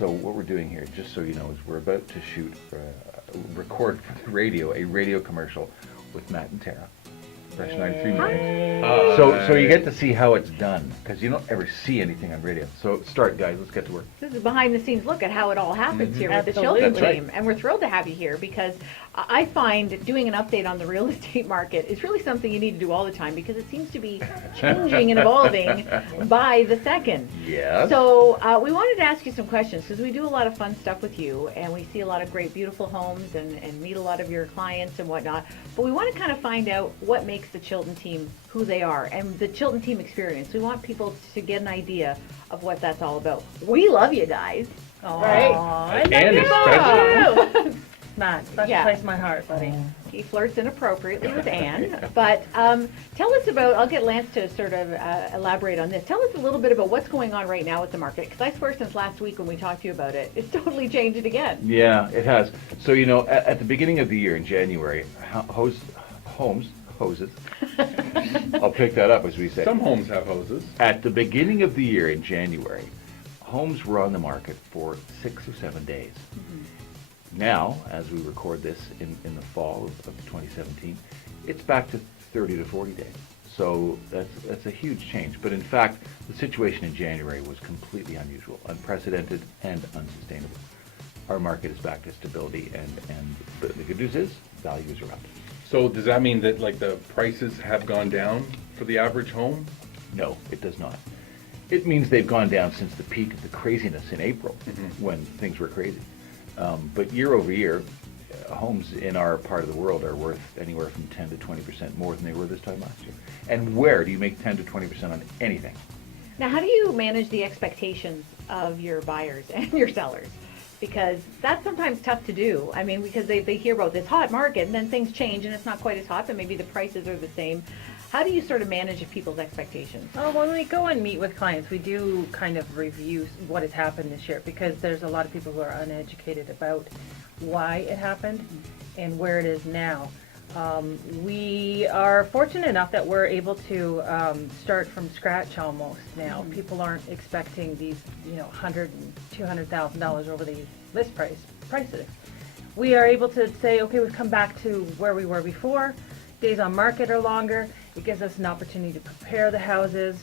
So what we're doing here, just so you know, is we're about to record for the radio, a radio commercial with Matt and Tara. Fresh 93 Mornings. So you get to see how it's done, because you don't ever see anything on radio. So start, guys. Let's get to work. This is a behind-the-scenes look at how it all happens here with the Absolutely. children's That's team, right. and we're thrilled to have you here because I find doing an update on the real estate market is really something you need to do all the time because it seems to be changing and evolving by the second. Yes. So we wanted to ask you some questions because we do a lot of fun stuff with you, and we see a lot of great, beautiful homes and meet a lot of your clients and whatnot. But we want to kind of find out what makes the Chilton team who they are and the Chilton team experience. We want people to get an idea of what that's all about. We love you guys. Right? And especially. Matt, special Yeah. place in my heart, buddy. He flirts inappropriately with Anne. But tell us about, I'll get Lance to sort of elaborate on this. Tell us a little bit about what's going on right now with the market. Because I swear since last week when we talked to you about it, it's totally changed again. Yeah, it has. So, you know, at the beginning of the year in January, hoses, I'll pick that up as we say. Some homes have hoses. At the beginning of the year in January, homes were on the market for 6 or 7 days. Now, as we record this in the fall of 2017, it's back to 30 to 40 days. So that's a huge change. But in fact, the situation in January was completely unusual, unprecedented, and unsustainable. Our market is back to stability, and the good news is value is around. So does that mean that like the prices have gone down for the average home? No, it does not. It means they've gone down since the peak of the craziness in April, when things were crazy. But year over year, homes in our part of the world are worth anywhere from 10 to 20% more than they were this time last year. And where do you make 10 to 20% on anything? Now, how do you manage the expectations of your buyers and your sellers? Because that's sometimes tough to do. I mean, because they hear about this hot market and then things change and it's not quite as hot, but maybe the prices are the same. How do you sort of manage people's expectations? Oh, when we go and meet with clients, we do kind of review what has happened this year because there's a lot of people who are uneducated about why it happened and where it is now. We are fortunate enough that we're able to start from scratch almost now. People aren't expecting these, $100,000 and $200,000 over the list prices. We are able to say, okay, we've come back to where we were before. Days on market are longer. It gives us an opportunity to prepare the houses.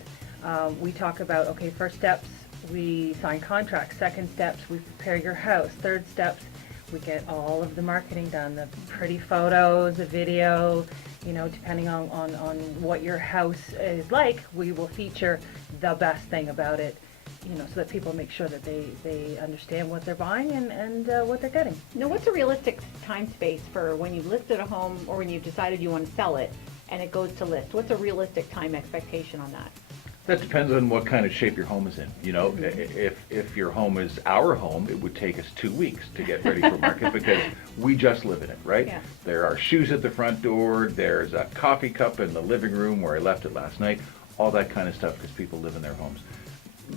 We talk about, okay, first steps, we sign contracts. Second steps, we prepare your house. Third steps, we get all of the marketing done, the pretty photos, the video, depending on what your house is like, we will feature the best thing about it, so that people make sure that they understand what they're buying and what they're getting. Now, what's a realistic time space for when you've listed a home or when you've decided you want to sell it and it goes to list? What's a realistic time expectation on that? That depends on what kind of shape your home is in. If your home is our home, it would take us 2 weeks to get ready for market because we just live in it, right? Yeah. There are shoes at the front door. There's a coffee cup in the living room where I left it last night. All that kind of stuff because people live in their homes.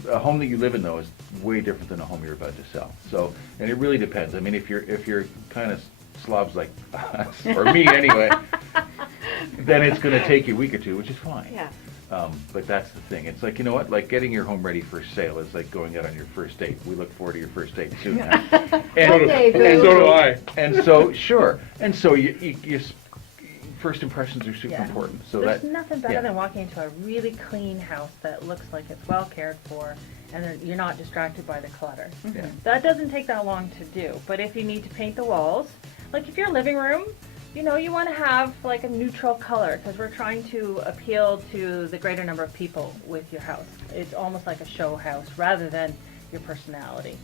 A home that you live in, though, is way different than a home you're about to sell. So, and it really depends. I mean, if you're kind of slobs like us, or me anyway, then it's going to take you a week or two, which is fine. Yeah. But that's the thing. It's like, you know what? Like getting your home ready for sale is like going out on your first date. We look forward to your first date soon. Huh? Okay, So do I. And so, sure. And so you first impressions are super Yeah. important. So There's that nothing better yeah. than walking into a really clean house that looks like it's well cared for and you're not distracted by the clutter. Yeah. That doesn't take that long to do. But if you need to paint the walls, like if your living room, you want to have like a neutral color because we're trying to appeal to the greater number of people with your house. It's almost like a show house rather than your personality.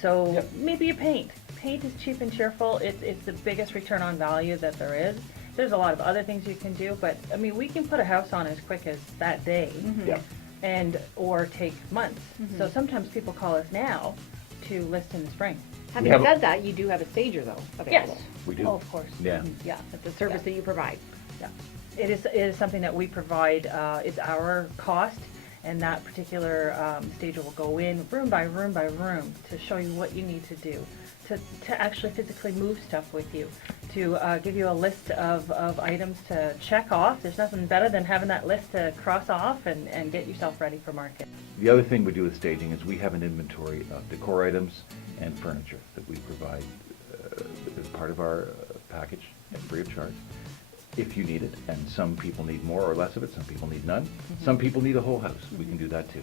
So Yep. maybe you paint. Paint is cheap and cheerful. It's the biggest return on value that there is. There's a lot of other things you can do, but I mean, we can put a house on as quick as that day Yeah. or take months. So sometimes people call us now to list in the spring. Having have a- said that, you do have a stager, though, available. We do. Oh, of course. Yeah. Yeah. It's a service that you provide. Yeah. It is something that we provide. It's our cost, And that particular stager will go in room by room by room to show you what you need to do, to actually physically move stuff with you, to give you a list of items to check off. There's nothing better than having that list to cross off and get yourself ready for market. The other thing we do with staging is we have an inventory of decor items and furniture that we provide as part of our package at free of charge, if you need it. And some people need more or less of it. Some people need none. Some people need a whole house. We can do that too.